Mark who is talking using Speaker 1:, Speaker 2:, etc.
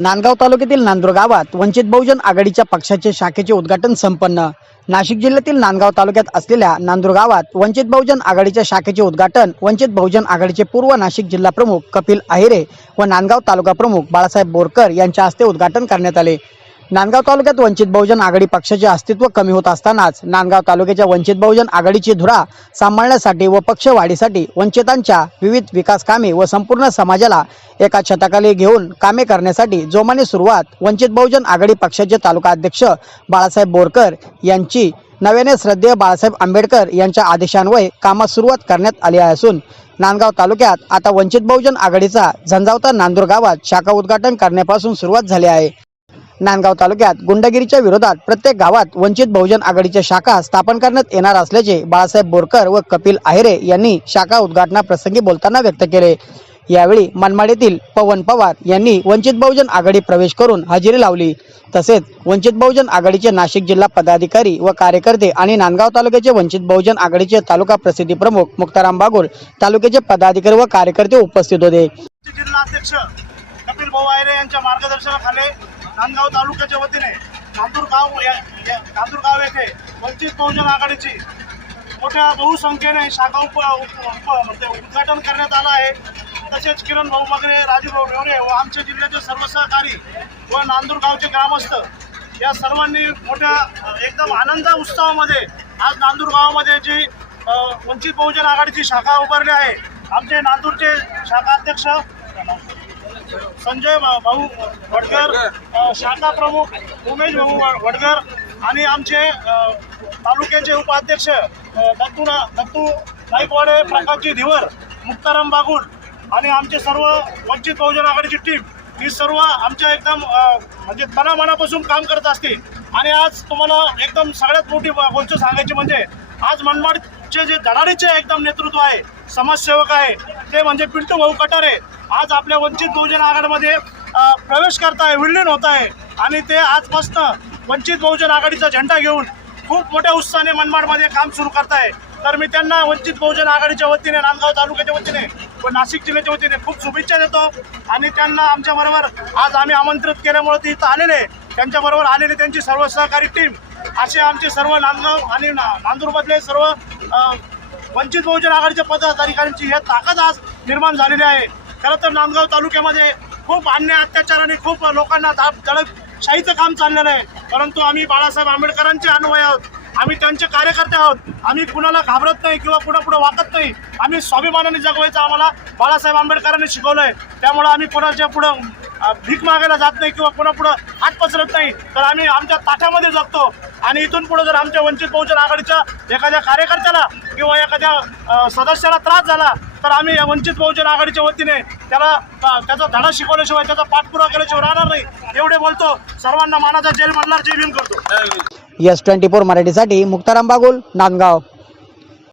Speaker 1: नांदगाव तालुक्यातील नांदूर गावात वंचित बहुजन आघाडीच्या पक्षाचे शाखेचे उद्घाटन संपन्न. नाशिक जिल्ह्यातील नांदगाव तालुक्यात असलेल्या नांदूर गावात वंचित बहुजन आघाडीच्या शाखेचे उद्घाटन वंचित बहुजन आघाडीचे पूर्व नाशिक जिल्हा प्रमुख कपिल अहिरे व नांदगाव तालुका प्रमुख बाळासाहेब बोरकर यांच्या हस्ते उद्घाटन करण्यात आले. नांदगाव तालुक्यात वंचित बहुजन आघाडी पक्षाचे अस्तित्व कमी होत असतानाच नांदगाव तालुक्याच्या वंचित बहुजन आघाडीची धुरा सांभाळण्यासाठी व पक्ष वाढीसाठी वंचितांच्या विविध विकास कामे व संपूर्ण समाजाला एका छताखाली घेऊन कामे करण्यासाठी जोमाने सुरुवात वंचित बहुजन आघाडी पक्षाचे तालुका अध्यक्ष बाळासाहेब बोरकर यांची. नव्याने श्रद्धेय बाळासाहेब आंबेडकर यांच्या आदेशान्वये कामास सुरुवात करण्यात आली असून नांदगाव तालुक्यात आता वंचित बहुजन आघाडीचा झंझावता नांदूर गावात शाखा उद्घाटन करण्यापासून सुरुवात झाली आहे. नांदगाव तालुक्यात गुंडगिरीच्या विरोधात प्रत्येक गावात वंचित बहुजन आघाडीच्या शाखा स्थापन करण्यात येणार असल्याचे बाळासाहेब बोरकर व कपिल आहेरे यांनी शाखा उद्घाटनाप्रसंगी बोलताना व्यक्त केले. यावेळी मनमाडीतील पवन पवार यांनी वंचित बहुजन आघाडी प्रवेश करून हजेरी लावली. तसेच वंचित बहुजन आघाडीचे नाशिक जिल्हा पदाधिकारी व कार्यकर्ते आणि नांदगाव तालुक्याचे वंचित बहुजन आघाडीचे तालुका प्रसिद्धी प्रमुख मुक्ताराम बागुल तालुक्याचे पदाधिकारी व कार्यकर्ते उपस्थित होते.
Speaker 2: जिल्हा अध्यक्ष भाऊ आयरे यांच्या मार्गदर्शनाखाली नांदगाव तालुक्याच्या वतीने नांदूरगाव या- या- येथे वंचित बहुजन आघाडीची मोठ्या बहुसंख्येने शाखा उप उप- म्हणजे उद्घाटन करण्यात आलं आहे. तसेच किरण भाऊ मगरे राजूभाऊ मेवरे व आमच्या जिल्ह्याचे सर्व सहकारी व नांदूरगावचे ग्रामस्थ या सर्वांनी मोठ्या एकदम आनंद उत्सवामध्ये आज नांदूरगावामध्ये जी वंचित बहुजन आघाडीची शाखा उभारली आहे. आमचे नांदूरचे शाखा अध्यक्ष संजय भाऊ वडकर शाखा प्रमुख उमेश भाऊ वडकर आणि आमचे तालुक्याचे उपाध्यक्ष दत्तू ना- दत्तू नाईकवाडे प्रकाशजी धिवर मुक्ताराम बागुल आणि आमचे सर्व वंचित बहुजन आघाडीची टीम ही सर्व आमच्या एकदम म्हणजे तनामनापासून काम करत असते आणि आज तुम्हाला एकदम सगळ्यात मोठी गोष्ट सांगायची म्हणजे आज मनमाडचे जे धडाडीचे एकदम नेतृत्व आहे समाजसेवक आहे ते म्हणजे पिंटू भाऊ कटारे. आज आपल्या वंचित बहुजन आघाडीमध्ये प्रवेश प्रवेश करताय विलीन होत आहे आणि ते आजपासनं वंचित बहुजन आघाडीचा झेंडा घेऊन खूप मोठ्या उत्साहाने मनमाडमध्ये काम सुरू करत आहे तर मी त्यांना वंचित बहुजन आघाडीच्या वतीने नांदगाव तालुक्याच्या वतीने व नाशिक जिल्ह्याच्या वतीने खूप शुभेच्छा देतो. आणि त्यांना आमच्याबरोबर आज आम्ही आमंत्रित केल्यामुळे ते इथं आलेले त्यांच्याबरोबर आलेले त्यांची सर्व सहकारी टीम असे आमचे सर्व नांदगाव आणि नांदूरमधले सर्व वंचित बहुजन आघाडीच्या पदाधिकाऱ्यांची हे ताकद आज निर्माण झालेली आहे. खरं तर नांदगाव तालुक्यामध्ये खूप अन्याय अत्याचाराने खूप लोकांना दाब दडप शाहीचं काम चाललेलं आहे. परंतु आम्ही बाळासाहेब आंबेडकरांचे अन्वय आहोत. आम्ही त्यांचे कार्यकर्ते आहोत. आम्ही कुणाला घाबरत नाही किंवा कुणापुढे वाकत नाही. आम्ही स्वाभिमानाने जगवायचं आम्हाला बाळासाहेब आंबेडकरांनी शिकवलं आहे त्यामुळे आम्ही कोणाच्या पुढं भीक मागायला जात नाही किंवा कोणापुढं हात पसरत नाही तर आम्ही आमच्या ताठामध्ये जगतो. आणि इथून पुढे जर आमच्या वंचित बहुजन आघाडीच्या एखाद्या कार्यकर्त्याला किंवा एखाद्या सदस्याला त्रास झाला तर आम्ही या वंचित बहुजन आघाडीच्या वतीने त्याला त्याचा धडा शिकवल्याशिवाय त्याचा पाठपुरावा केल्याशिवाय राहणार नाही. एवढे बोलतो. सर्वांना मानाचा जेल मारणार जे भीम करतो.
Speaker 1: यस ट्वेंटी फोर मराठीसाठी मुक्ताराम बागुल नांदगाव.